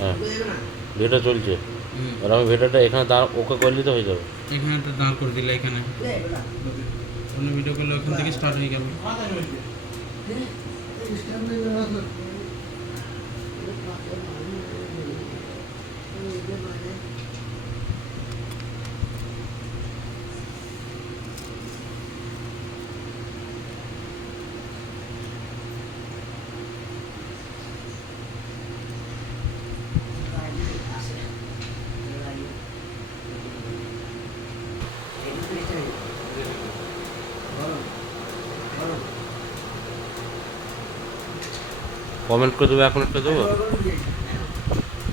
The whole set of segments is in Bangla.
হ্যাঁ ভিডিও চলছে। আর আমি ভিডিওটা এখানে দাঁড় ওকে করলে তো হয়ে যাবে। এখানে তো দাঁড় করে দিলে এখানে অন্য ভিডিও করলে ওখান থেকে স্টার্ট হয়ে গেল। কমেন্ট করে দেবো, 1 মিনিট করে দেবো,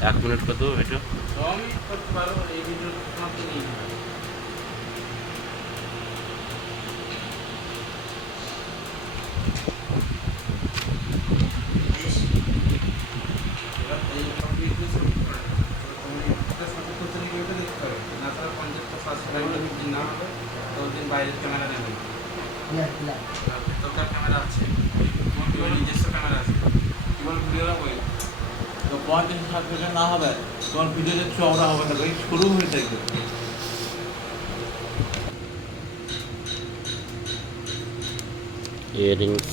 1 মিনিট করে দেবো ভিডিও। করতে পারো এই ভিডিও তোমাকে নিয়ে বাইরের ক্যামেরা নেবেন, তোর ক্যামেরা আছে, তোমার নিজস্ব ক্যামেরা আছে, কেবল ভিডিও ওই তো 50-60 না হবে, তোমার ভিডিওতে চওড়া হবে না, শুরু হয়ে থাকবে। ইয়ারিংস